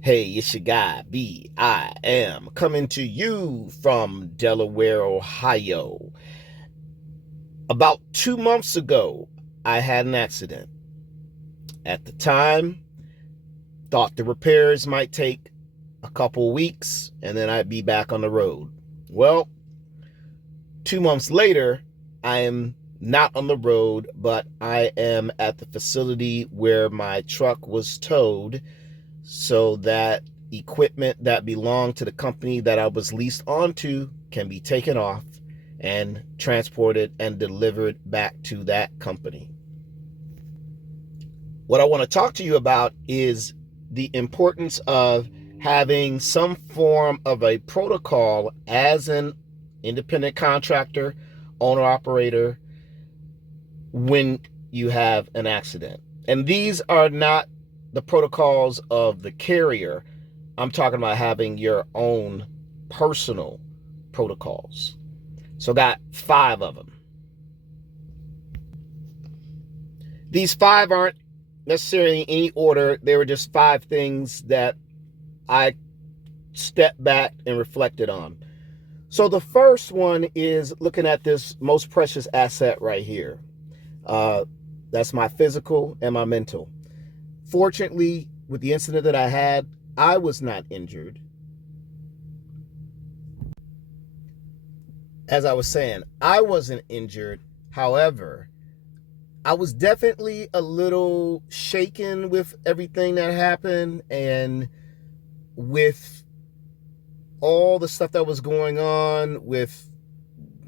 Hey, it's your guy, B. I am coming to you from Delaware, Ohio. About 2 months ago, I had an accident. At the time, thought the repairs might take a couple weeks and then I'd be back on the road. Well, 2 months later, I am not on the road, but I am at the facility where my truck was towed so that equipment that belonged to the company that I was leased onto can be taken off and transported and delivered back to that company. What I want to talk to you about is the importance of having some form of a protocol as an independent contractor, owner operator, when you have an accident. And these are not the protocols of the carrier. I'm talking about having your own personal protocols. So got 5 of them. These 5 aren't necessarily in any order. They were just 5 things that I stepped back and reflected on. So the first one is looking at this most precious asset right here. That's my physical and my mental. Fortunately, with the incident that I had, I was not injured. As I was saying, I wasn't injured. However, I was definitely a little shaken with everything that happened and with all the stuff that was going on, with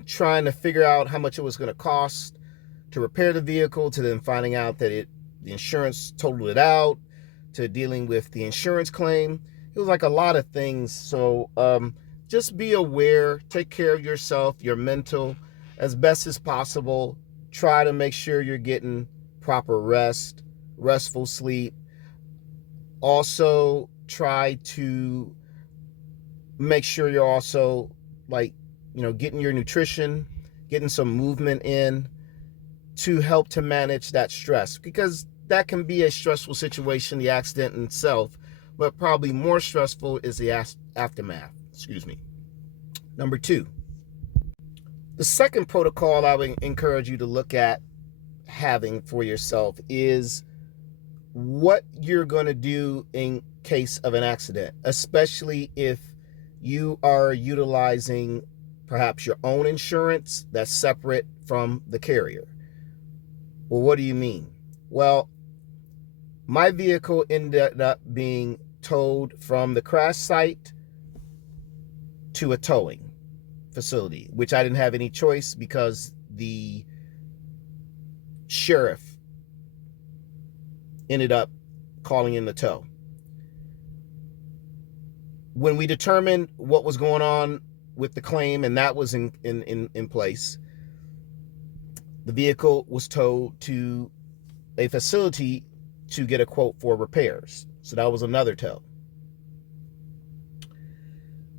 trying to figure out how much it was going to cost to repair the vehicle, to then finding out that the insurance totaled it out, to dealing with the insurance claim. It was like a lot of things. So just be aware, take care of yourself, your mental, as best as possible. Try to make sure you're getting proper rest, restful sleep. Also, try to make sure you're also getting your nutrition, getting some movement in to help to manage that stress, because that can be a stressful situation, the accident in itself, but probably more stressful is the aftermath. Excuse me. Number 2, the second protocol I would encourage you to look at having for yourself is what you're going to do in case of an accident, especially if you are utilizing perhaps your own insurance that's separate from the carrier. Well, what do you mean? Well, my vehicle ended up being towed from the crash site to a towing facility, which I didn't have any choice because the sheriff ended up calling in the tow. When we determined what was going on with the claim and that was in place, the vehicle was towed to a facility to get a quote for repairs. So that was another tow.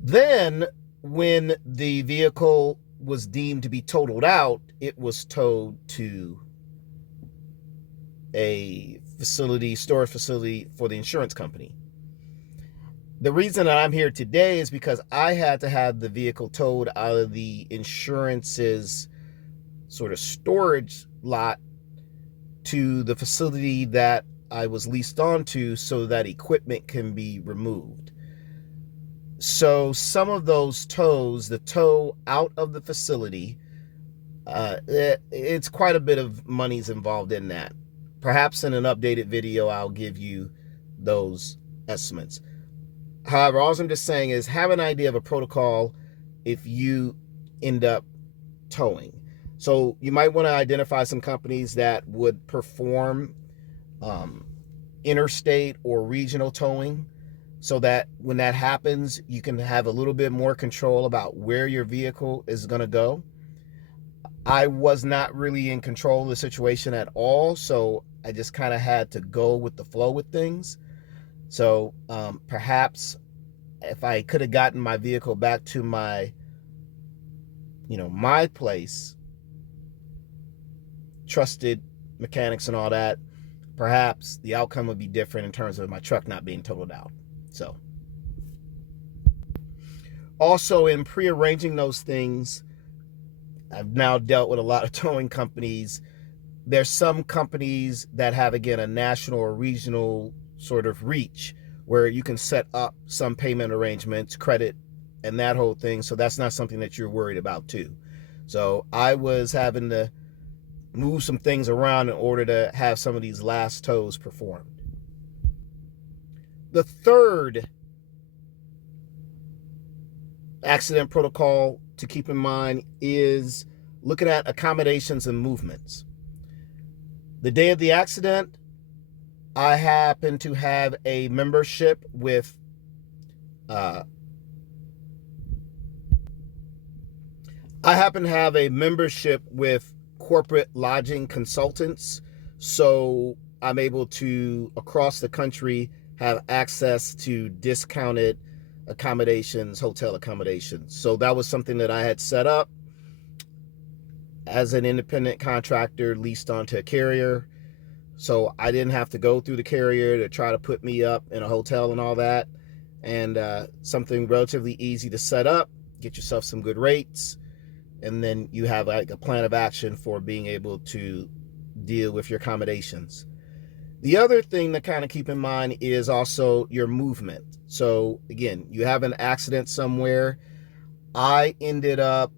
Then, when the vehicle was deemed to be totaled out, it was towed to a storage facility for the insurance company. The reason that I'm here today is because I had to have the vehicle towed out of the insurance's sort of storage lot to the facility that I was leased onto so that equipment can be removed. So some of those tows, the tow out of the facility, it's quite a bit of money's involved in that. Perhaps in an updated video, I'll give you those estimates. However, all I'm just saying is have an idea of a protocol if you end up towing. So you might want to identify some companies that would perform interstate or regional towing, so that when that happens, you can have a little bit more control about where your vehicle is going to go. I was not really in control of the situation at all, so I just kind of had to go with the flow with things. So perhaps if I could have gotten my vehicle back to my place, trusted mechanics and all that, perhaps the outcome would be different in terms of my truck not being totaled out. So also in prearranging those things, I've now dealt with a lot of towing companies. There's some companies that have, again, a national or regional sort of reach where you can set up some payment arrangements, credit, and that whole thing. So that's not something that you're worried about too. So I was having to move some things around in order to have some of these last tows performed. The third accident protocol to keep in mind is looking at accommodations and movements. The day of the accident, I happen to have a membership with corporate lodging consultants, so I'm able to, across the country, have access to discounted accommodations, hotel accommodations. So that was something that I had set up as an independent contractor, leased onto a carrier. So I didn't have to go through the carrier to try to put me up in a hotel and all that. And something relatively easy to set up, get yourself some good rates, and then you have like a plan of action for being able to deal with your accommodations. The other thing to kind of keep in mind is also your movement. So again, you have an accident somewhere. I ended up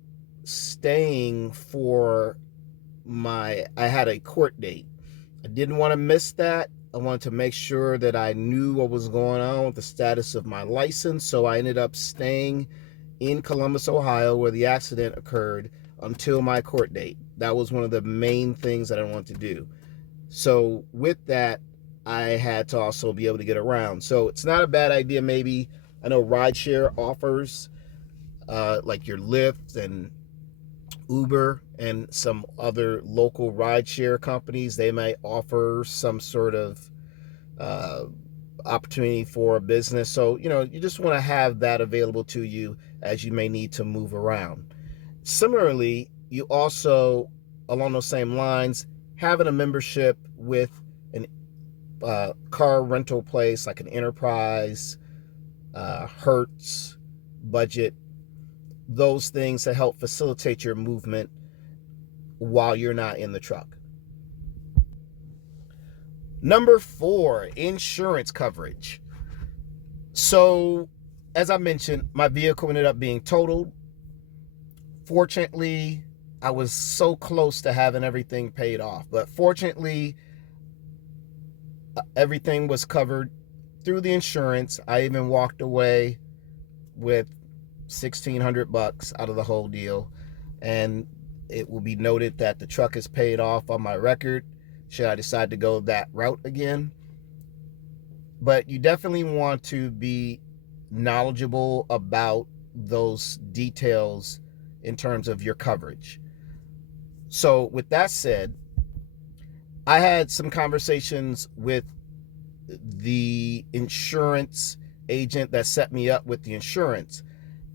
staying for I had a court date. I didn't want to miss that. I wanted to make sure that I knew what was going on with the status of my license. So I ended up staying in Columbus, Ohio, where the accident occurred, until my court date. That was one of the main things that I wanted to do. So with that, I had to also be able to get around. So it's not a bad idea. Maybe, I know rideshare offers like your Lyft and Uber and some other local rideshare companies, they might offer some sort of opportunity for a business. So, you just want to have that available to you as you may need to move around. Similarly, you also, along those same lines, having a membership with an car rental place like an Enterprise, Hertz, Budget, those things to help facilitate your movement while you're not in the truck. Number 4, insurance coverage. So, as I mentioned, my vehicle ended up being totaled. Fortunately, I was so close to having everything paid off, but fortunately, everything was covered through the insurance. I even walked away with $1,600 out of the whole deal, and it will be noted that the truck is paid off on my record should I decide to go that route again. But you definitely want to be knowledgeable about those details in terms of your coverage. So with that said, I had some conversations with the insurance agent that set me up with the insurance,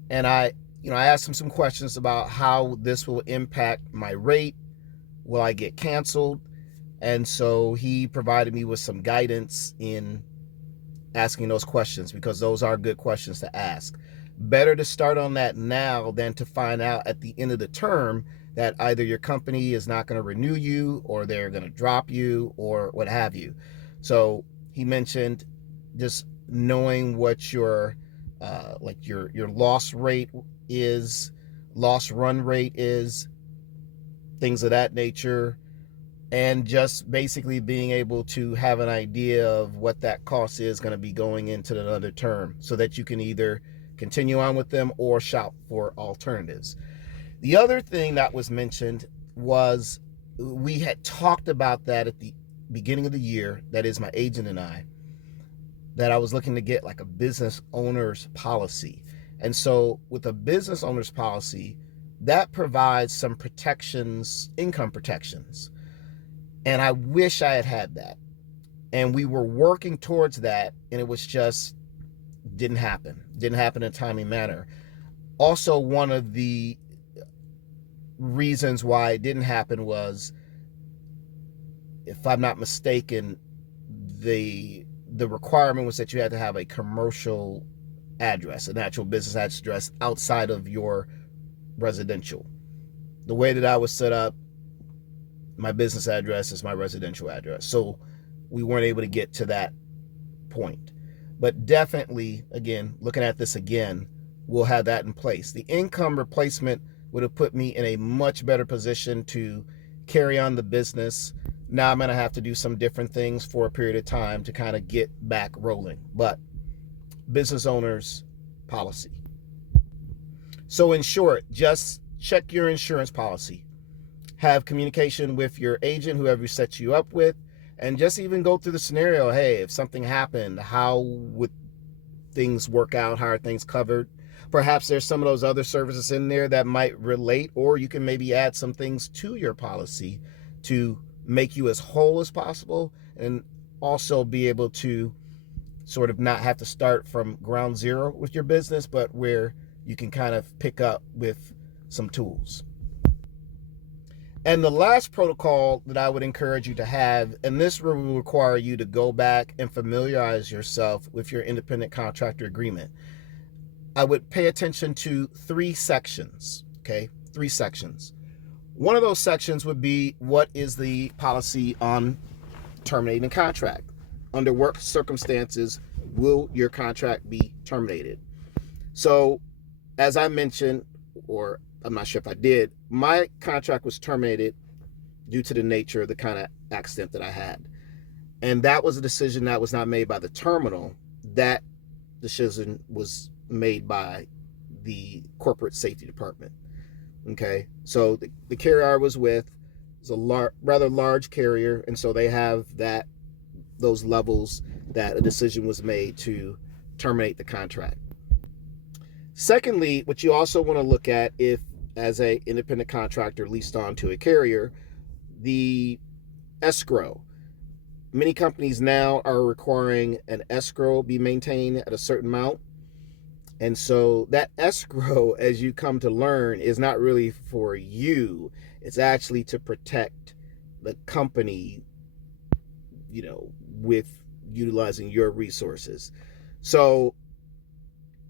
and I asked him some questions about how this will impact my rate. Will I get canceled? And so he provided me with some guidance in asking those questions, because those are good questions to ask. Better to start on that now than to find out at the end of the term that either your company is not going to renew you, or they're going to drop you, or what have you. So he mentioned just knowing what your loss rate is, loss run rate is, things of that nature, and just basically being able to have an idea of what that cost is going to be going into another term, so that you can either continue on with them or shop for alternatives. The other thing that was mentioned was, we had talked about that at the beginning of the year, that is my agent and I, that I was looking to get like a business owner's policy. And so with a business owner's policy, that provides some protections, income protections. And I wish I had had that. And we were working towards that, and it was just didn't happen in a timely manner. Also, one of the reasons why it didn't happen was, if I'm not mistaken, the requirement was that you had to have a commercial address, an actual business address outside of your residential. The way that I was set up, my business address is my residential address. So we weren't able to get to that point. But definitely, again, looking at this again, we'll have that in place. The income replacement would have put me in a much better position to carry on the business. Now I'm going to have to do some different things for a period of time to kind of get back rolling. But business owners policy. So in short, just check your insurance policy. Have communication with your agent, whoever sets you up with, and just even go through the scenario. Hey, if something happened, how would things work out? How are things covered? Perhaps there's some of those other services in there that might relate, or you can maybe add some things to your policy to make you as whole as possible, and also be able to sort of not have to start from ground zero with your business, but where you can kind of pick up with some tools. And the last protocol that I would encourage you to have, and this will require you to go back and familiarize yourself with your independent contractor agreement. I would pay attention to 3 sections, okay? 3 sections. One of those sections would be, what is the policy on terminating a contract? Under what circumstances will your contract be terminated? So, as I mentioned, or I'm not sure if I did, my contract was terminated due to the nature of the kind of accident that I had. And that was a decision that was not made by the terminal. That decision was made by the corporate safety department. Okay, so the carrier I was with is a rather large carrier, and so they have those levels that a decision was made to terminate the contract. Secondly, what you also want to look at, if as a independent contractor leased on to a carrier, the escrow. Many companies now are requiring an escrow be maintained at a certain amount. And so that escrow, as you come to learn, is not really for you. It's actually to protect the company, with utilizing your resources. So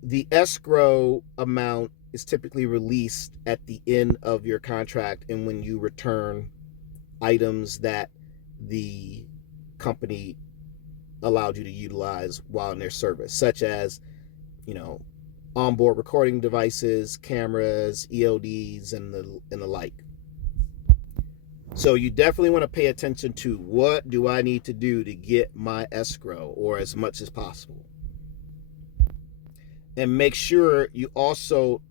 the escrow amount is typically released at the end of your contract, and when you return items that the company allowed you to utilize while in their service, such as, onboard recording devices, cameras, EODs, and the like. So you definitely want to pay attention to, what do I need to do to get my escrow, or as much as possible. And make sure you also,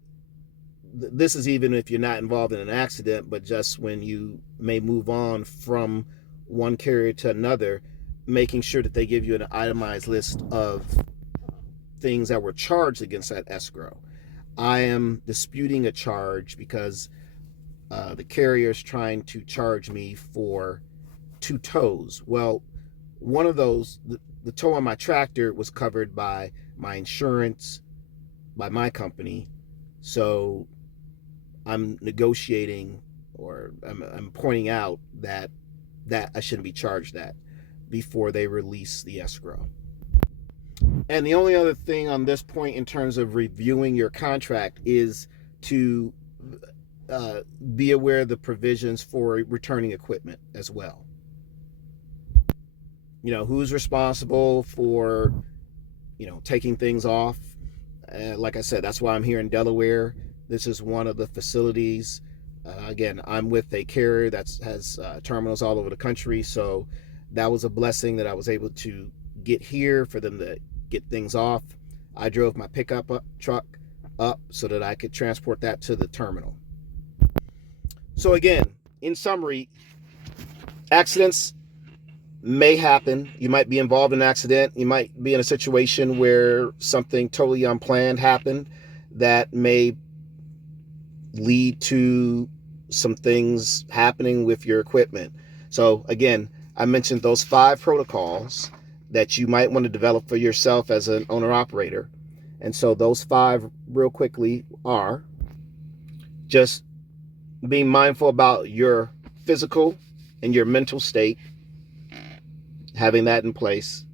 this is even if you're not involved in an accident, but just when you may move on from one carrier to another, making sure that they give you an itemized list of things that were charged against that escrow. I am disputing a charge because the carrier is trying to charge me for 2 tows. Well, one of those, the tow on my tractor, was covered by my insurance, by my company. So I'm negotiating, or I'm pointing out that I shouldn't be charged that before they release the escrow. And the only other thing on this point in terms of reviewing your contract is to be aware of the provisions for returning equipment as well. Who's responsible for, taking things off. Like I said, that's why I'm here in Delaware. This is one of the facilities. Again, I'm with a carrier that has terminals all over the country. So that was a blessing that I was able to get here for them to get things off. I drove my pickup truck up so that I could transport that to the terminal. So again, in summary, accidents may happen. You might be involved in an accident. You might be in a situation where something totally unplanned happened that may lead to some things happening with your equipment. So again, I mentioned those 5 protocols that you might want to develop for yourself as an owner-operator. And so those 5 real quickly are just being mindful about your physical and your mental state, having that in place,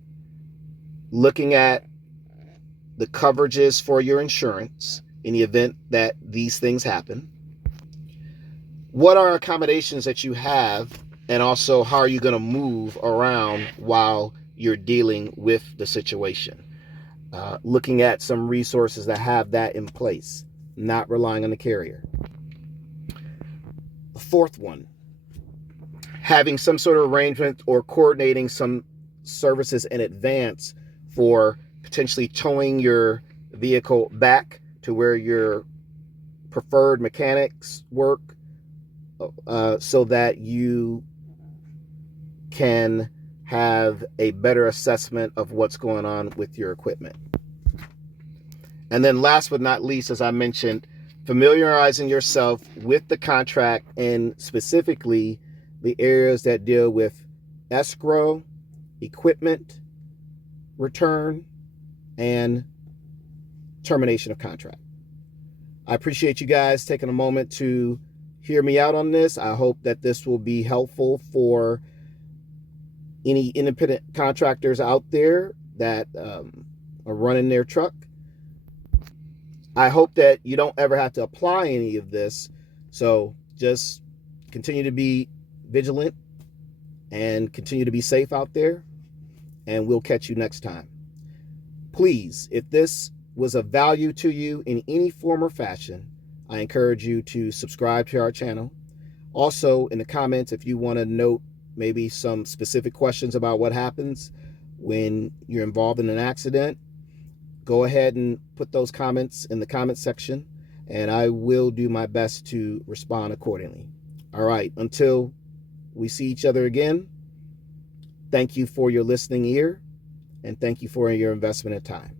looking at the coverages for your insurance in the event that these things happen. What are accommodations that you have, and also how are you going to move around while you're dealing with the situation? Looking at some resources that have that in place, not relying on the carrier. The fourth one, having some sort of arrangement or coordinating some services in advance for potentially towing your vehicle back to where your preferred mechanics work, so that you can have a better assessment of what's going on with your equipment. And then last but not least, as I mentioned, familiarizing yourself with the contract and specifically the areas that deal with escrow, equipment return, and termination of contract. I appreciate you guys taking a moment to hear me out on this. I hope that this will be helpful for any independent contractors out there that are running their truck. I hope that you don't ever have to apply any of this. So just continue to be vigilant and continue to be safe out there. And we'll catch you next time. Please, if this was of value to you in any form or fashion, I encourage you to subscribe to our channel. Also, in the comments, if you want to note maybe some specific questions about what happens when you're involved in an accident, go ahead and put those comments in the comment section, and I will do my best to respond accordingly. All right, until we see each other again, thank you for your listening ear, and thank you for your investment of time.